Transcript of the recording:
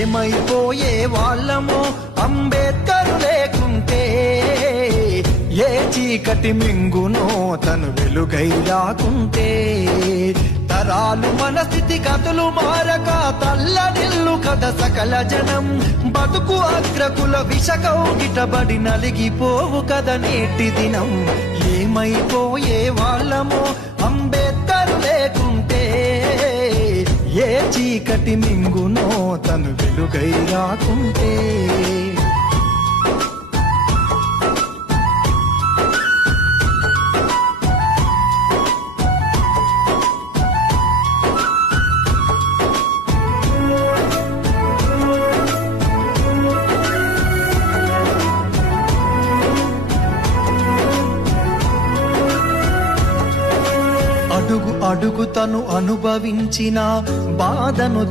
ఏమైపోయే వాళ్ళమో అంబేద్కర్ లేకుంటే, ఏ చీకటి మింగునో తను వెలుగై రాకుంటే, తరాలు మన స్థితి గతులు మారక తల్లడిల్లు కథ సకల జనం, బతుకు అగ్రకుల విషకౌగిటబడి నలిగిపోవు కథ నేటి దినం. ఏమైపోయే వాళ్ళమో అంబేద్కర్ లేకుంటే, ఏ చీకటి మింగునో తను వెలుగై రాకుంటే. అడుగు అడుగు తను అనుభవించిన బాధను